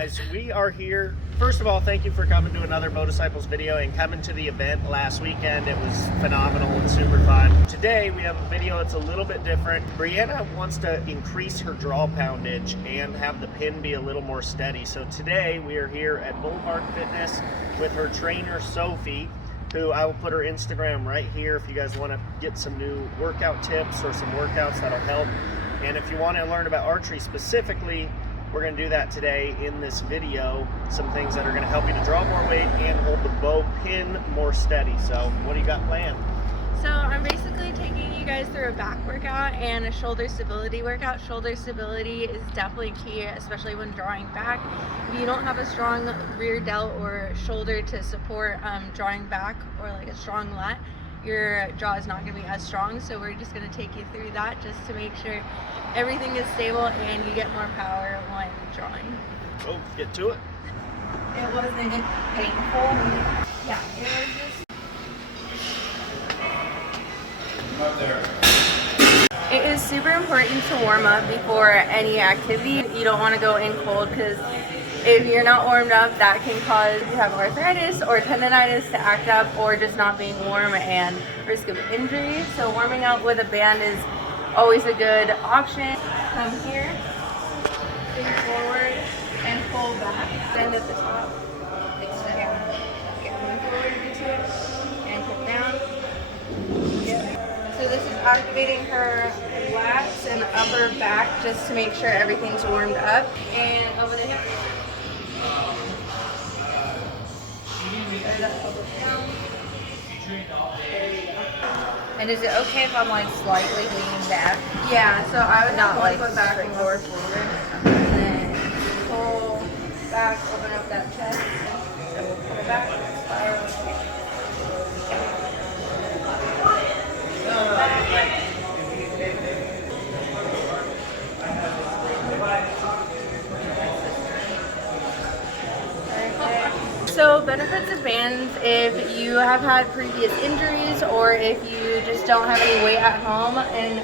guys, we are here. First of all, thank you for coming to another Bow Disciples video and coming to the event last weekend. It was phenomenal and super fun. Today we have a video that's a little bit different. Brianna wants to increase her draw poundage and have the pin be a little more steady. So today we are here at Boulevard Fitness with her trainer Sophie, who I will put her Instagram right here if you guys want to get some new workout tips or some workouts that'll help. And if you want to learn about archery specifically, we're going to do that today in this video. Some things that are going to help you to draw more weight and hold the bow pin more steady. So what do you got planned? So I'm basically taking you guys through a back workout and a shoulder stability workout. Shoulder stability is definitely key, especially when drawing back. If you don't have a strong rear delt or shoulder to support drawing back, or like a strong lat, your draw is not going to be as strong. So we're just going to take you through that just to make sure everything is stable and you get more power when drawing. Oh, get to it. It wasn't painful. Yeah, it was just... Up there. It is super important to warm up before any activity. You don't want to go in cold, because if you're not warmed up, that can cause you to have arthritis or tendonitis to act up, or just not being warm and risk of injury. So warming up with a band is always a good option. Come here, bring forward and pull back. Bend at the top, extend down. Move forward into it and pull down. So this is activating her lats and upper back just to make sure everything's warmed up. And over the hip. And is it okay if I'm like slightly leaning back? Yeah, so I would Not like put back and forward. And then pull back, open up that chest. So we'll pull back, spiral. Go back. So benefits of bands: if you have had previous injuries, or if you just don't have any weight at home and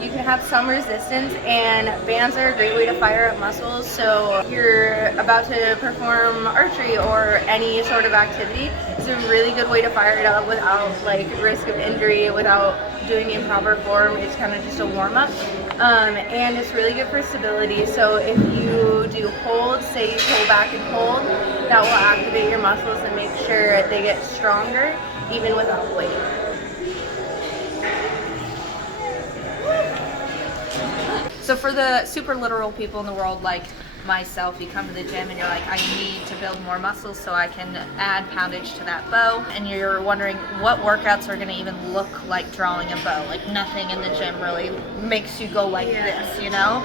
you can have some resistance, and bands are a great way to fire up muscles. So if you're about to perform archery or any sort of activity, it's a really good way to fire it up without like risk of injury, without doing improper form. It's kind of just a warm-up. And it's really good for stability. So if you do holds, say you pull back and hold, that will activate your muscles and make sure they get stronger even without weight. So for the super literal people in the world like myself, you come to the gym and you're like, I need to build more muscles so I can add poundage to that bow, and you're wondering what workouts are going to even look like drawing a bow. Like nothing in the gym really makes you go like this, you know?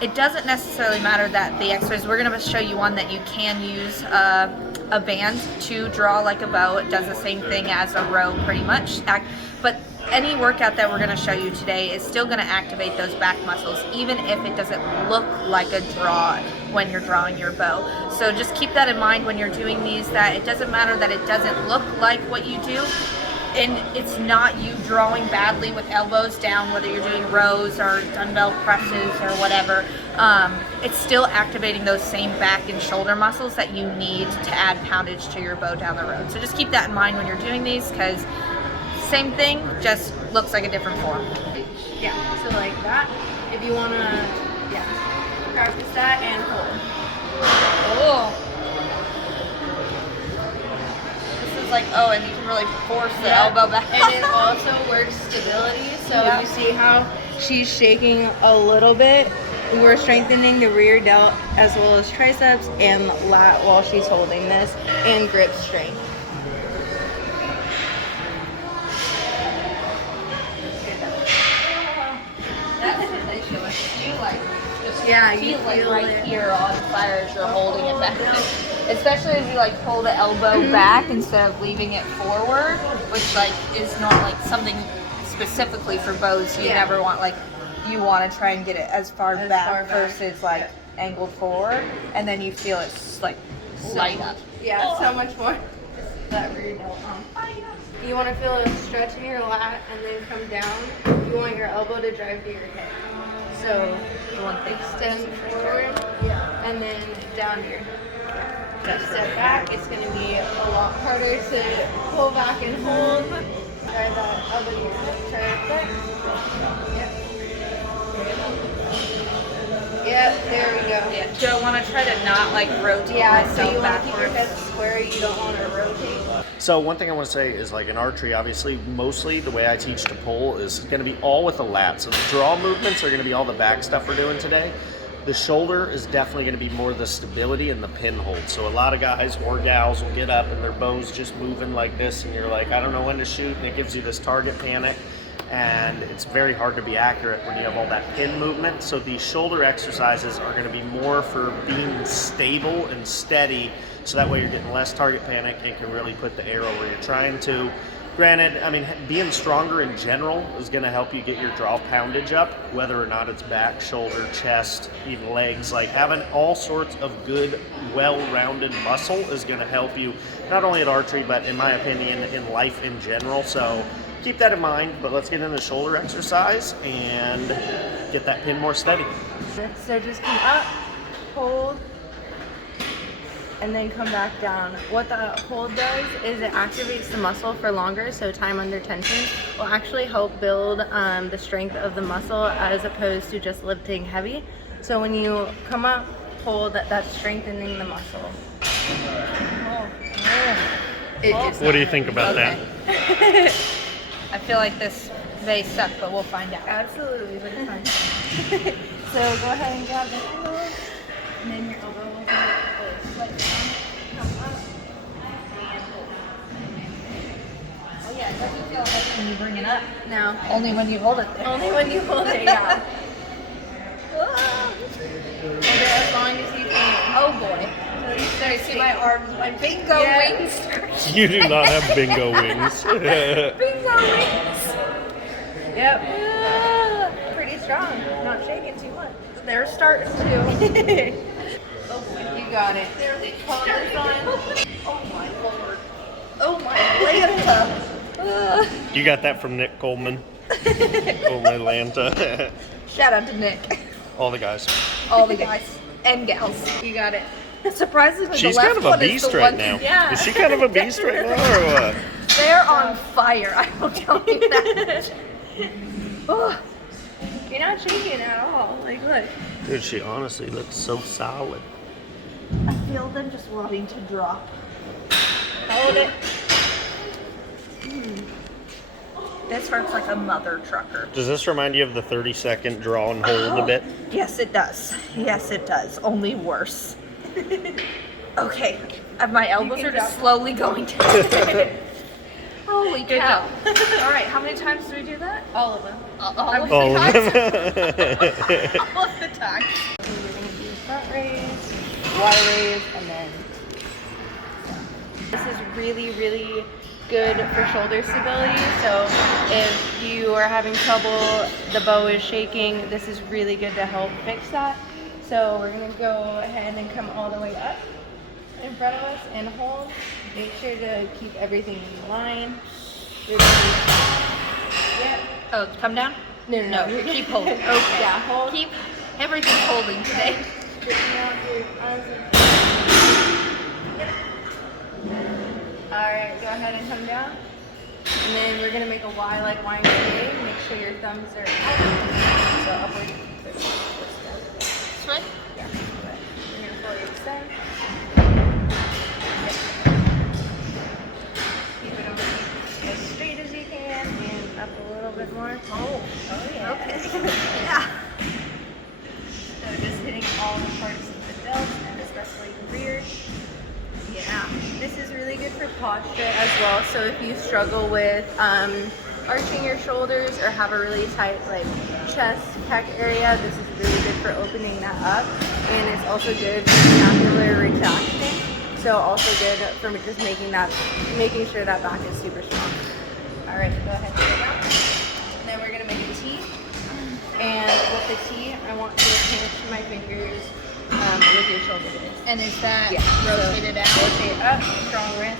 It doesn't necessarily matter that the exercise, we're going to show you one that you can use a band to draw like a bow. It does the same thing as a row pretty much, but any workout that we're going to show you today is still going to activate those back muscles, even if it doesn't look like a draw when you're drawing your bow. So just keep that in mind when you're doing these, that it doesn't matter that it doesn't look like what you do, and it's not you drawing badly with elbows down, whether you're doing rows or dumbbell presses or whatever. It's still activating those same back and shoulder muscles that you need to add poundage to your bow down the road. So just keep that in mind when you're doing these, because same thing, just looks like a different form. Yeah, so like that. If you want to, practice that and hold. Oh. This is like, oh, and you can really force the elbow back. And it also works stability. So you see how she's shaking a little bit? We're strengthening the rear delt as well as triceps and lat while she's holding this, and grip strength. You feel like right here on fire as you're holding it back. Especially if you like pull the elbow back instead of leaving it forward, which like is not like something specifically for bows. You never want, like, you want to try and get it as far back versus like angled forward, and then you feel it like light up. Yeah, so much more. That rear delt on fire. You want to feel a stretch in your lat and then come down. You want your elbow to drive to your hip. So The one thing. extend forward, and then down here. Step back, it's going to be a lot harder to pull back and hold. Try that other hand. Try it back. Yep, there we go. Yeah. Do I want to try to not like rotate Yeah, myself so you want to keep your backwards? head square, you don't want to rotate. So one thing I want to say is, like in archery, obviously, mostly the way I teach to pull is going to be all with the lat. So the draw movements are going to be all the back stuff we're doing today. The shoulder is definitely going to be more the stability and the pin hold. So a lot of guys or gals will get up and their bow's just moving like this, and you're like, I don't know when to shoot, and it gives you this target panic. And it's very hard to be accurate when you have all that pin movement. So these shoulder exercises are going to be more for being stable and steady, so that way you're getting less target panic and can really put the arrow where you're trying to. Granted, I mean, being stronger in general is going to help you get your draw poundage up, whether or not it's back, shoulder, chest, even legs. Like having all sorts of good, well-rounded muscle is going to help you, not only at archery, but in my opinion, in life in general. So keep that in mind, but let's get into the shoulder exercise and get that pin more steady. So just come up, hold, and then come back down. What the hold does is it activates the muscle for longer, so time under tension will actually help build the strength of the muscle as opposed to just lifting heavy. So when you come up, hold, that's strengthening the muscle. What do you think about that? I feel like this may suck, but we'll find out. Absolutely, but it's fine. So go ahead and grab the elbow, and then your elbow will go slightly down, come up, and hold. Oh yeah, it doesn't feel heavy when you bring it up. No, Only when you hold it there. only when you hold it, yeah. Hold it as long as you can. Oh boy. Until you start See my arms, my bingo Yeah. wings. You do not have bingo wings. Bingo wings. Yep. Pretty strong. Not shaking too much. They're starting to. Oh boy, you got it. Hold this on. Oh my lord. Oh my Lanta. You got that from Nick Coleman. Oh my Lanta. Shout out to Nick. All the guys. All the guys and gals. You got it. Surprisingly, She's the left kind of a one is beast the right one. now. Yeah. Is she kind of a beast right now, or what? They're on fire. I will tell you that. Oh, You're not shaking at all. Like, look. Dude, she honestly looks so solid. I feel them just wanting to drop. Hold it. This hurts like a mother trucker. Does this remind you of the 30-second draw and hold a bit? Yes, it does. Yes, it does. Only worse. Okay, my elbows are just slowly going down. Holy cow. All right, how many times do we do that? All of them. All of All the of times? them. All of the time. We're going to do front raise, water raise, and then this is really, really good for shoulder stability. So if you are having trouble, the bow is shaking, this is really good to help fix that. So we're going to go ahead and come all the way up in front of us and hold. Make sure to keep everything in line. Yep. Oh, come down? No, No, keep holding. Okay. Yeah, hold. Keep everything holding today. Straighten out your arms. Alright, go ahead and come down. And then we're going to make a Y like YMCA. Make sure your thumbs are up. So upward. This way? Yeah. We're going to fully extend. Keep it over as straight as you can and up a little bit more. Oh yeah. okay. Yeah. So just hitting all the parts of the delts and especially the rear. Yeah, this is really good for posture as well. So if you struggle with arching your shoulders or have a really tight like chest, pec area, this is really good for opening that up. And it's also good for scapular retraction. So also good for just making sure that back is super strong. All right, go ahead and go down. And then we're gonna make a T. And with the T, I want you to pinch my fingers with your shoulder blades. And is that Yeah. rotated out? Rotate up, strong wrist.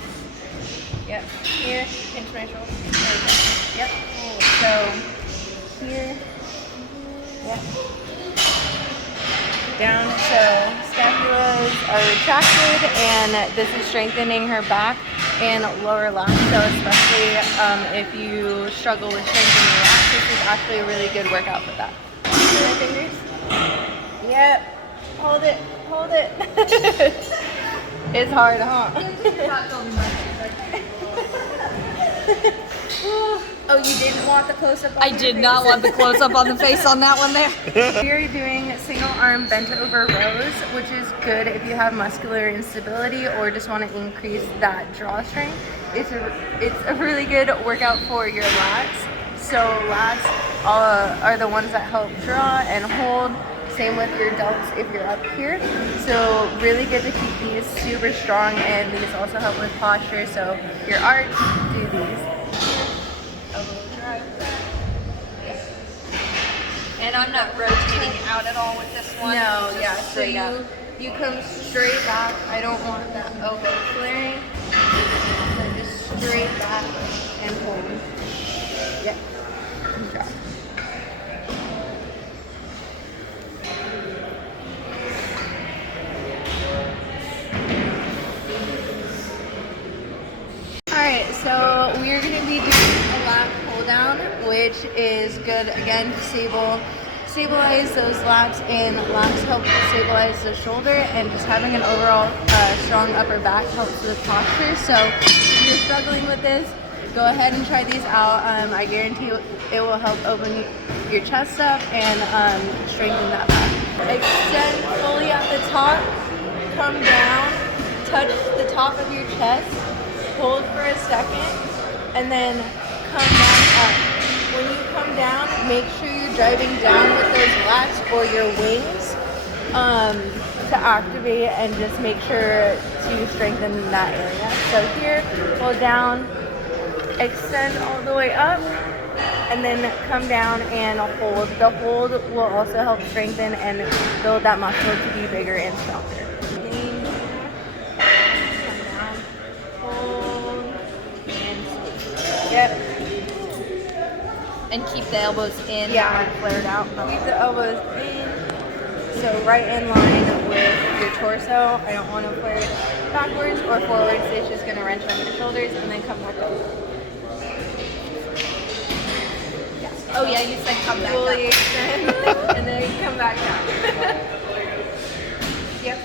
Yep. Here, pinch my shoulder. There we go. Yep. So here. Yep. down. So scapulas are retracted, and this is strengthening her back and lower lats. So especially if you struggle with strengthening your lats, this is actually a really good workout for that. My fingers. Yep. Hold it. Hold it. It's hard, huh? Oh, you didn't want the close-up on I did not want the close-up on the face on that one there. We're doing single arm bent over rows, which is good if you have muscular instability or just want to increase that draw strength. It's a really good workout for your lats. So lats are the ones that help draw and hold. Same with your delts if you're up here. So really good to keep these super strong, and these also help with posture. So your arch, do these. And I'm not rotating out at all with this one. No, Just yeah. So straight up. you come straight back. I don't want that elbow flaring. So just straight back and hold. Yep. Okay. Alright, so we're going to be doing a lat pull down, which is good again to stabilize those lats, and lats help stabilize the shoulder, and just having an overall strong upper back helps with posture. So if you're struggling with this, go ahead and try these out. I guarantee it will help open your chest up and strengthen that back. Extend fully at the top, come down, touch the top of your chest, hold for a second, and then come back up. When you come down, make sure you're driving down with those lats or your wings to activate, and just make sure to strengthen that area. So here, pull down, extend all the way up, and then come down and hold. The hold will also help strengthen and build that muscle to be bigger and stronger. Yep. And keep the elbows in, Yeah. not flared out. Keep the elbows in. So right in line with your torso. I don't want to flare it backwards or forwards. It's just going to wrench on the shoulders, and then come back up. Oh yeah, you said come back Fully up. extend, and then you come back down. Yep.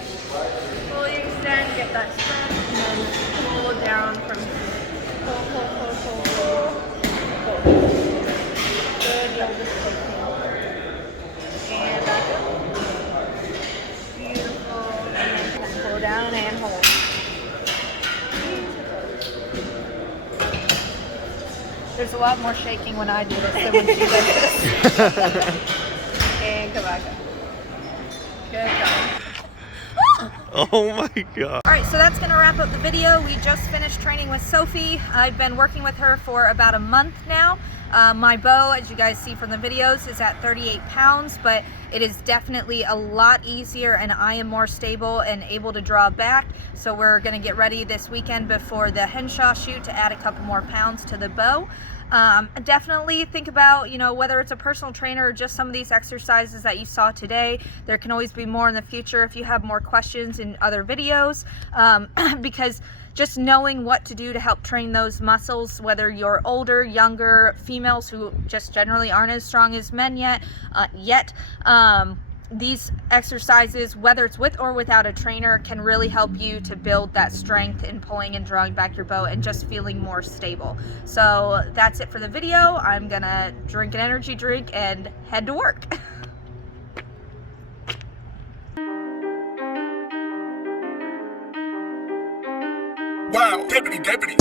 Fully extend, get that strength, and then pull down from here. Pull. Good, you'll just pull. And back up. Beautiful. And then pull down and hold. There's a lot more shaking when I do this than when she does this. And come back up. Good job. Oh my god. All right, so that's gonna wrap up the video. We just finished training with Sophie. I've been working with her for about a month now. My bow, as you guys see from the videos, is at 38 pounds, but it is definitely a lot easier, and I am more stable and able to draw back. So we're gonna get ready this weekend before the Henshaw shoot to add a couple more pounds to the bow. Definitely think about, whether it's a personal trainer or just some of these exercises that you saw today. There can always be more in the future if you have more questions in other videos, because just knowing what to do to help train those muscles, whether you're older, younger, females who just generally aren't as strong as men yet, these exercises, whether it's with or without a trainer, can really help you to build that strength in pulling and drawing back your bow and just feeling more stable. So that's it for the video. I'm gonna drink an energy drink and head to work. Wow, deputy.